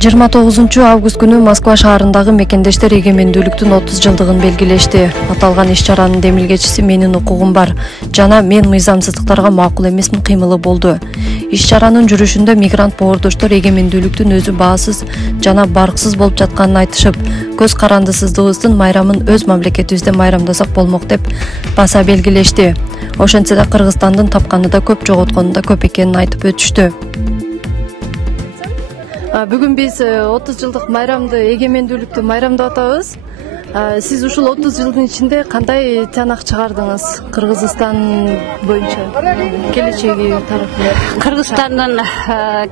29 август күнү Москва шаарындагы мекендештер эгемендүүлүктүн 30 жылдыгын белгилешти. Аталган иш-чаранын демилгечиси "Менин укугум бар" жана "Мен мыйзамсыздыктарга макул эмесмин" кыймылы болду. Иш-чаранын жүрүшүндө мигрант боордоштор эгемендүүлүктүн өзү баасыз жана барксыз болуп жатканын айтышып, көз карандысыздыгыбыздын майрамын өз мамлекетибизде майрамдасак болмок деп баса белгилешти. Ошентсе да Кыргызстандын тапканы да көп, жоготкону да көп экенин айтып өтүштү. Бүгүн биз 30 жылдык майрамды, эгемендүүлүктү майрамдап атабыз. Сиз ушул 30 жылдын ичинде кандай тыянак чыгардыңыз Кыргызстан боюнча келечеги тарапында? Кыргызстандын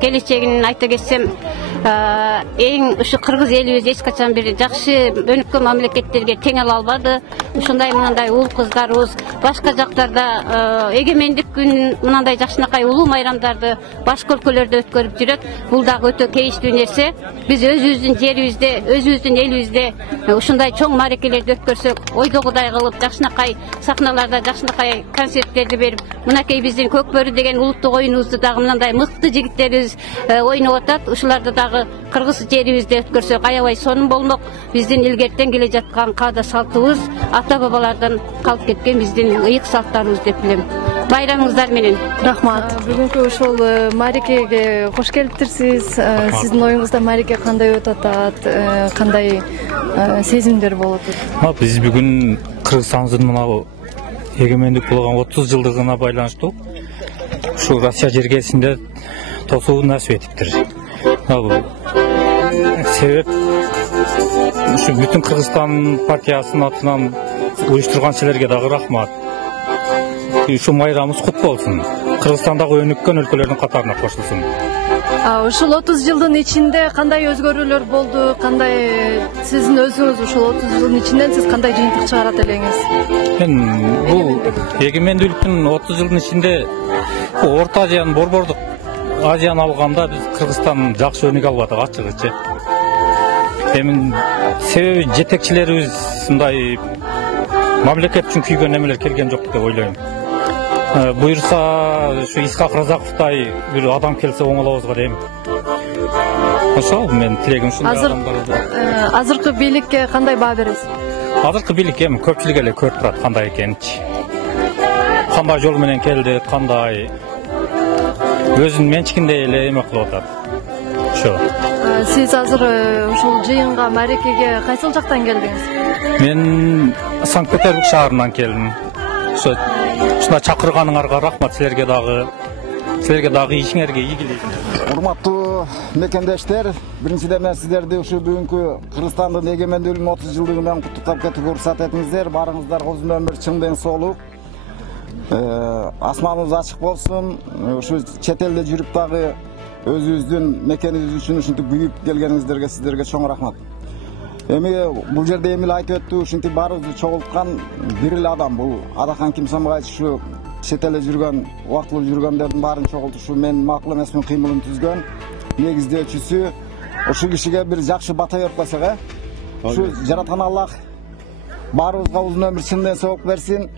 келечегин айта кетсем, эң ушу кыргыз элибиз эч качан бир жакшы өнүккөн мамлекеттерге тең ала албады. Ушундай мындай уул кыздарыбыз башка жактарда эгемендик күн мындай жакшынакай улуу майрамдарды башка өлкөлөрдө өткөрүп жүрөт. Бул дагы өтө кейиштүү нерсе. Биз өзүбүздүн жерибизде, өзүбүздүн элибизде ушундай чоң мааракелерди өткөрсөк, ойдогудай кылып, жакшынакай сахналарда жакшынакай концерттерди берип, мынакей биздин Көкбөрү деген улуттук оюнубузду дагы мындай мыкты жигиттерибиз ойноп атат. Ушуларды дагы кыргыз жерибизде өткөрсөк аябай сонун болмок. Биздин илгертен келе жаткан каада салтыбыз, ата бабалардан калып кеткен биздин ыйык салттарыбыз деп билем. Байрамыңыздар менен. Рахмат. Бүгүнкү ушул мааракеге кош келиптирсиз. Сиздин оюңузда маараке кандай өтүп атат? Кандай сезимдер болуп атат? Биз бүгүн Кыргызстандын мына эгемендик болгон 30 жылдыгына байланыштуу ушу Россия жергесинде тосууну насип этиптир. Себеп ушу бүтүн Кыргызстан партиясынын атынан уюштурган силерге дагы рахмат. Ушу майрамыбыз кут болсун. Кыргызстандагы өнүккөн өлкөлөрдүн катарына кошулсун. Ушул 30 жылдын ичинде кандай өзгөрүүлөр болду? Кандай сиздин өзүңүз ушул 30 жылдын ичинен сиз кандай жыйынтык чыгарат элеңиз? Мен бул эгемендүүлүктүн 30 жылдын ичинде Орто Азиянын, Борбордук Азияны алганда биз Кыргызстан жакшы өнүгө албадык, ачыгычы. Эми себеби жетекчилерибиз мындай мамлекет үчүн күйгөн эмелер келген жок деп ойлойм. Буюрса ушу Исхак Разаковдай бир адам келсе оңолобузга дейм. Ошол мен тилегим ушундай адамдар. Азыркы бийликке кандай баа бересиз? Азыркы бийлик эми көпчүлүк эле көрүп турат кандай экенинчи. Кандай жол менен келди, кандай өзүнүн менчигинде эле эме кылып атат. Ошо. Сиз азыр ушул жыйынга, мааракеге кайсыл жактан келдиңиз? Мен Санкт-Петербург шаарынан келдим. Ушундай чакырганыңарга рахмат, силерге дагы ишиңерге ийгилик. Урматтуу мекендештер, биринчиден мен сиздерди ушу бүгүнкү Кыргызстандын эгемендүүлүгүнүн 30 жылдыгы менен куттуктап кетүүгө уруксат этиңиздер. Барыңыздарга узун өмүр, чың ден соолук. Асманыбыз ачык болсун. Ушу чет элде жүрүп дагы өзүбүздүн мекенибиз үчүн ушинтип büyük келгениңиздерге сиздерге чоң рахмат. Эми бул жерде Эмил айтып өттү, ушинтип баарыбызды чогулткан бир эле адам. Бул Адакан Кимсанбаевич ушу чет элде жүргөн, убактылуу жүргөндөрдүн баарын чогултушу, мен макул эмесмин кыймылын түзгөн негиздөөчүсү. Ушул кишиге бир жакшы бата берип койсок, ушу жараткан Аллах баарыбызга узун өмүр, чын ден соолук берсин.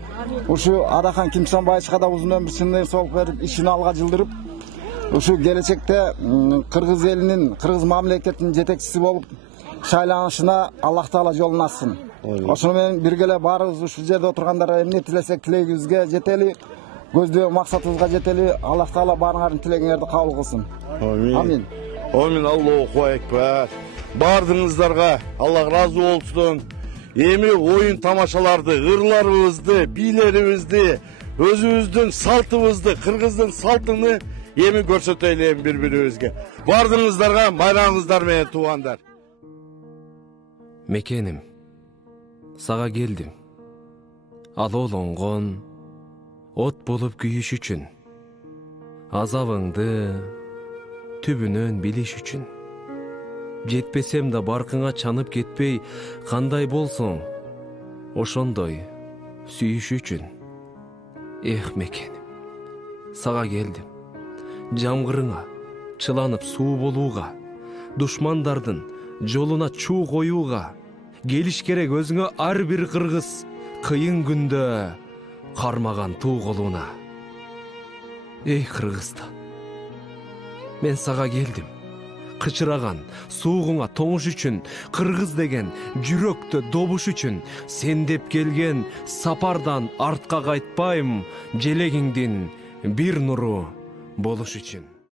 Ушу Адакан Кимсанбаевичка да узун өмүр, чын ден соолук берип, ишин алга жылдырып, ушу келечекте кыргыз элинин, кыргыз мамлекетинин жетекчиси болуп шайланышына Аллах Таала жолун ачсын. Ошону менен бирге эле баарыбыз ушул жерде отургандар эмне тилесек тилегибизге жетели, көздөгөн максатыбызга жетели. Аллах Таала баарыңардын тилегиңерди кабыл кылсын. Амин. Амин. Аллаху акбар. Бардыңыздарга Аллах разы болсун. Эми оюн тамашаларды, ырларыбызды, бийлерибизди, өзүбүздүн салтыбызды, кыргыздын салтыны эми көрсөтөлү бири-бирибизге. Бардыңыздарга майрамыңыздар менен туугандар. Мекеним, сага келдим. Алоолонгон, от болуп күйүш үчүн. Азабыңды түбүнөн билиш үчүн. Жетпесем да баркыңа чанып кетпей, кандай болсоң, ошондой сүйүш үчүн. Мекеним, сага келдим. Жамгырыңа чыланып суу болууга, душмандардын жолуна чуу коюуга, келиш керек өзүңө ар бир кыргыз кыйын күндө кармаган туу колуна. Кыргызстан, мен сага келдим. кычыраган суугуңа тоңуш үчүн, кыргыз деген жүрөктө добуш үчүн, сен деп келген сапардан артка кайтпайм, желегиңдин бир нуру болуш үчүн.